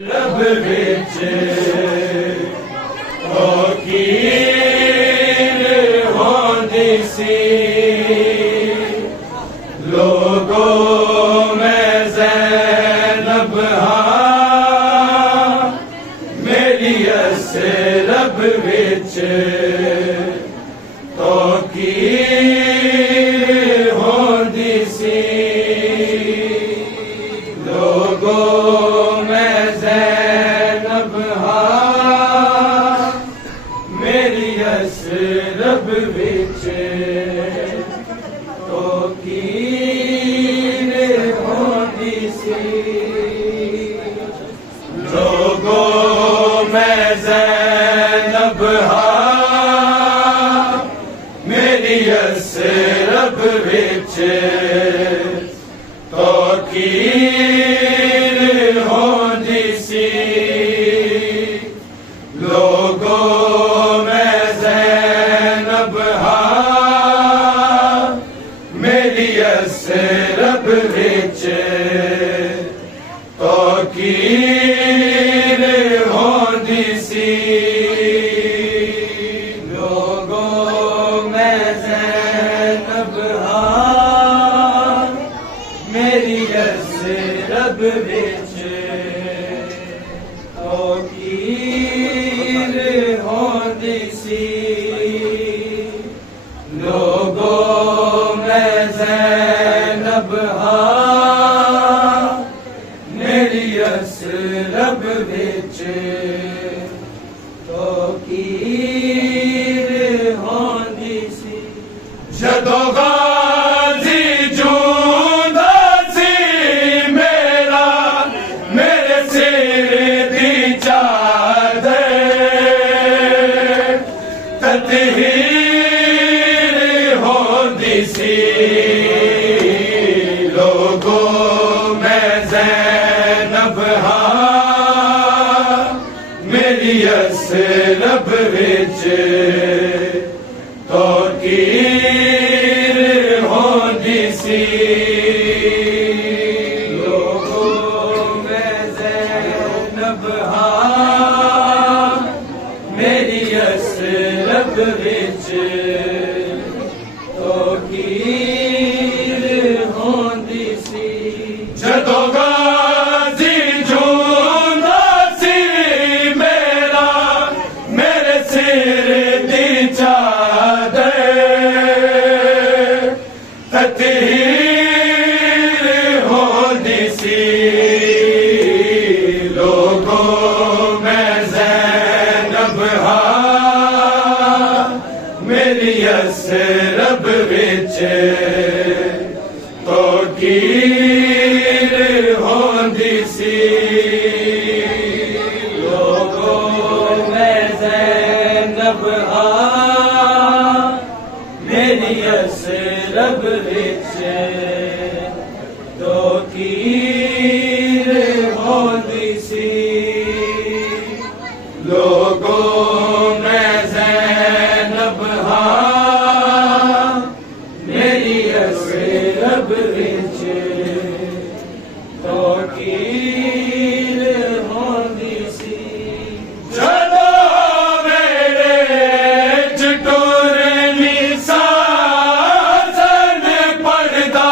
लब विच कीर होंदी सी लोगों में ज़ैनब हां मेरी असरब विच कीर होंदी सी लोगों में ज़ैनब हां मेरी असरब विच कीर होंदी सी लोगों में ज़ैनब हां मेरी असरब विच कीर होंदी सी लोगों में ज़ैनब हां मेरी असरब विच कीर होंदी सी लोगों में ज़ैनब हां मेरी असरब विच कीर होंदी सी लोगों में ज़ैनब हां मेरी असरब विच कीर होंदी सी जदों गाज़ी जूंदा सी मेरा मेरे सिर दी चादर ततहीर होंदी सी लोगों में ज़ैनब हां मेरी असरब विच कीर होंदी सी लोगों में ज़ैनब हां मेरी असरब विच कीर होंदी सी जदों गाज़ी जूंदा सी मेरा मेरे सिर दी चादर ततहीर होंदी सी लोगों में ज़ैनब हां मेरी असरब विच कीर होंदी सी लोगों में ज़ैनब हां मेरी असरब विच कीर होंदी सी लोगों में ज़ैनब हां मेरी असरब विच कीर होंदी सी जदों मेरे चटोरनी साज़न पढ़दा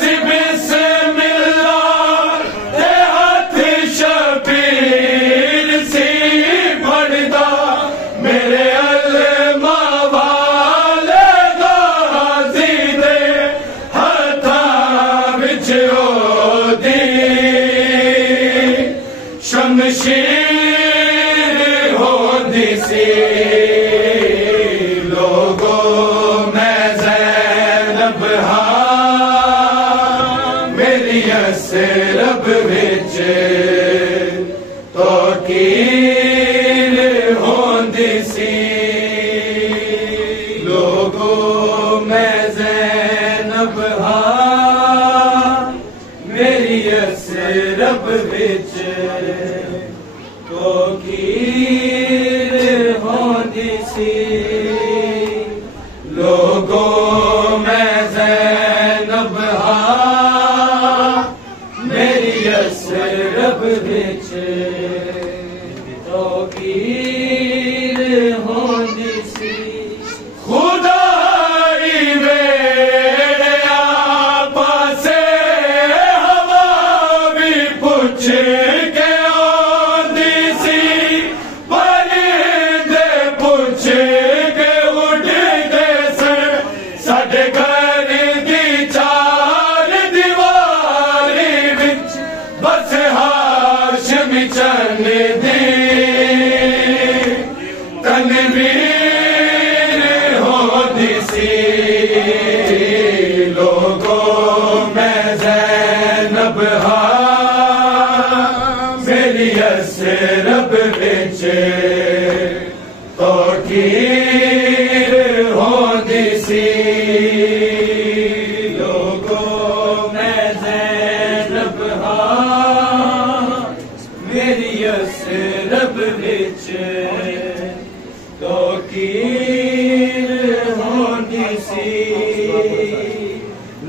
सी बिस्मिल्लाह ते हथ शबीर सी पढ़दा मेरे अल्मा वाले गाज़ी दे हथां विच ओदी शमशीर होंदी सी लोगों में ज़ैनब हां मेरी असरब विच कीर होंदी सी लोगों में ज़ैनब हां मेरी असरब विच कीर होंदी सी। सी लोगों में ज़ैनब हाँ मेरी असरब बिच तो कीर होंदी सी लोगों में ज़ैनब हाँ मेरी असरब बिच तो कीर होंदी सी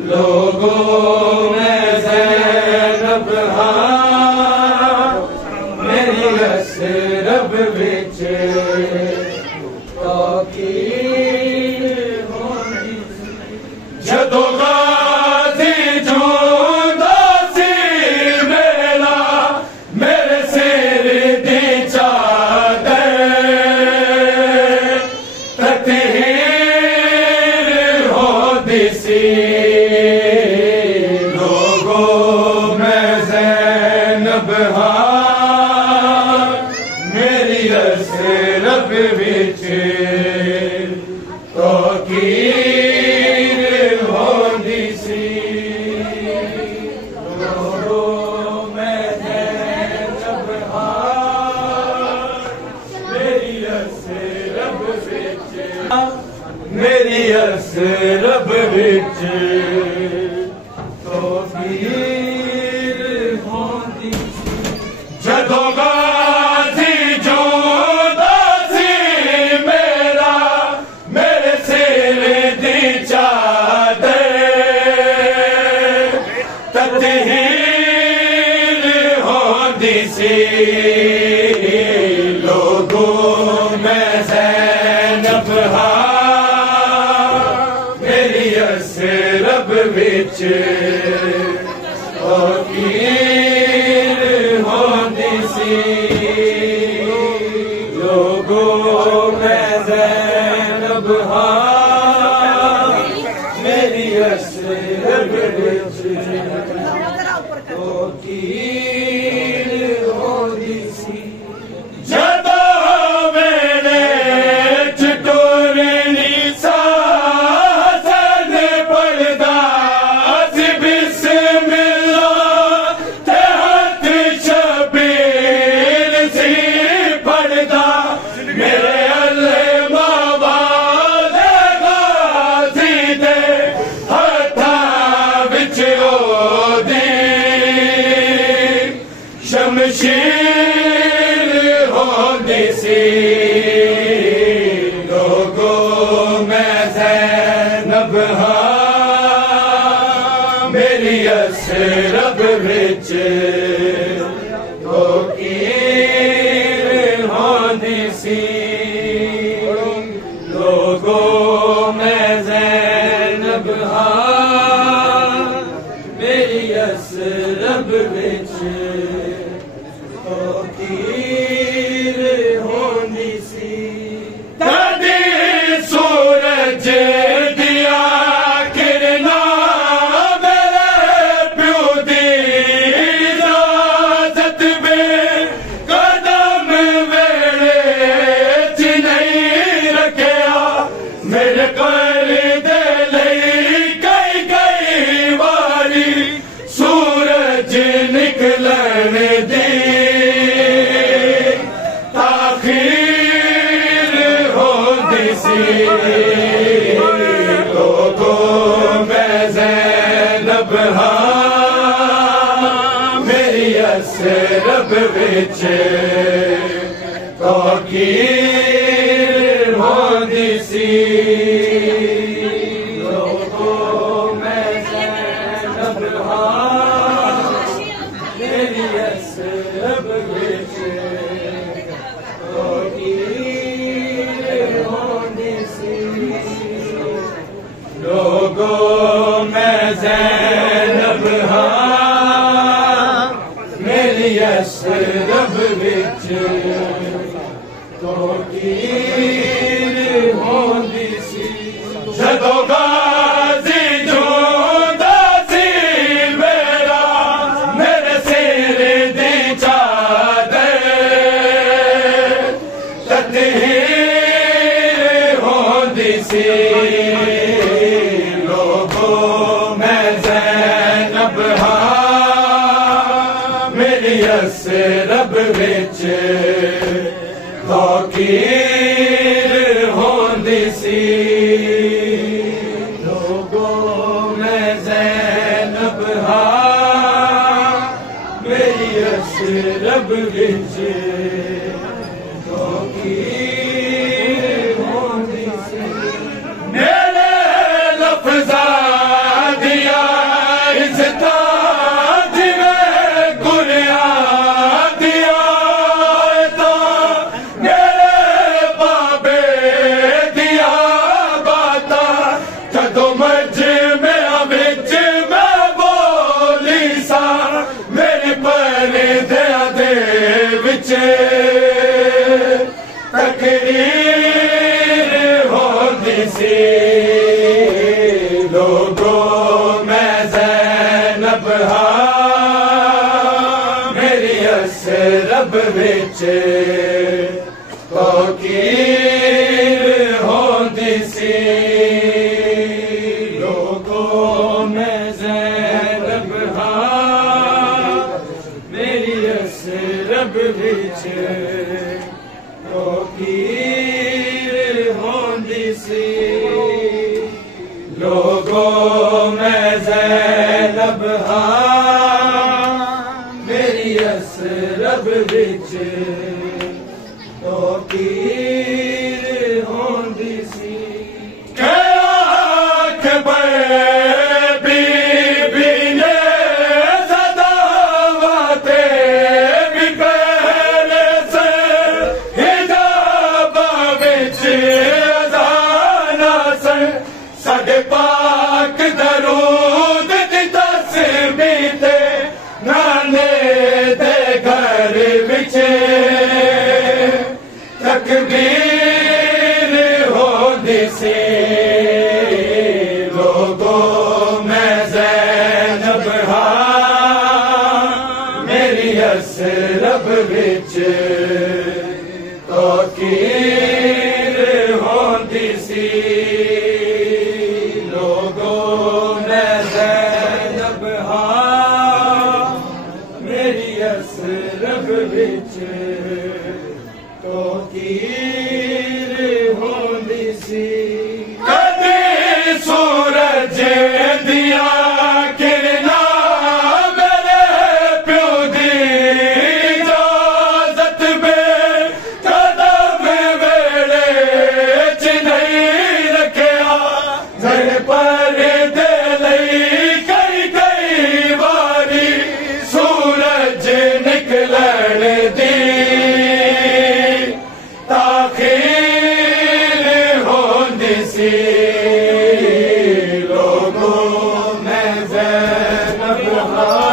लोगों में ज़ैनब हाँ मेरी असरब बिच तो कीर होंदी सी जदों गाज़ी जूंदा सी मेरा मेरे सिर दी चादर ततहीर होंदी सी लोगों में ज़ैनब हाँ मेरी असरब बिच तो कीर होंदी सी लोगों में ज़ैनब हाँ मेरी असरब बिच मेरी असरब बिच तो कीर होंदी सी जदों गाज़ी जूंदा सी मेरा मेरे सिर दी चादर ततहीर होंदी सी लोगों में ज़ैनब हाँ मेरी असरब बिच तो कीर होंदी सी लोगों में ज़ैनब हाँ मेरी असरब बिच तो कीर होंदी सी जदों मेरे चटोरनी सासन पड़दा सी बिस्मिल्लाह ते हथ शबीर सी पड़दा मेरे अल्लाह वाले गाज़ी दे हथां विच ओदी शमशीर होंदी सी लोगों में ज़ैनब हाँ मेरी असरब बिच तो कीर होंदी सी लोगों में ज़ैनब हाँ मेरी असरब बिच तो कीर होंदी सी कदी सूरज दिया किरना मेरे प्यो दी इजाज़त में कदम वेड़े च नहीं रखिया मेरे कर दे लई कई कई वारी सूरज निकलन दी ताखीर होंदी सी लोगों में ज़ैनब हाँ मेरी असरब बिच तो कीर होंदी सी लोगों में ज़ैनब हाँ मेरी असरब बिच तो कीर होंदी सी लोगों में ज़ैनब हाँ मेरी असरब बिच तो कीर होंदी सी जदों गाज़ी जूंदा सी मेरा मेरे सिर दी चादर ततहीर होंदी सी लोगों में ज़ैनब हाँ मेरी असरब विच मेरे लफ्ज़ा दिया इज़्ज़ता जिवें गुरिया दिया तो मेरे बाबे दिया बाता जदों मजमे विच मैं बोली सा मेरे परदियां दे विच तकरीर होंदी सी लोगों में ज़ैनब हाँ मेरी असरब विच तकरीर होंदी सी लोगों में ज़ैनब हाँ मेरी असरब विच तकरीर होंदी सी लोगों में ज़ैनब हाँ मेरी असरब विच तकरीर होंदी सी बीबी ने सदावते भी पहले से हिजाब विच अज़ाना से साडे पाक दरूद दी तस्बीह ते नाने दे घर विच तकबीर होंदी सी लोगों में ज़ैनब हाँ मेरी असरब विच तकरीर होंदी सी लोगों में ज़ैनब हाँ मेरी असरब विच तकरीर होंदी सी कदी सूरज दिया किरना मेरे प्यो दी इजाजत में कदम वेड़े च नहीं रखिया घर पर दे लई कई कई बारी सूरज निकलण दी ताखीर होंदी सी लोगों में ज़ैनब हाँ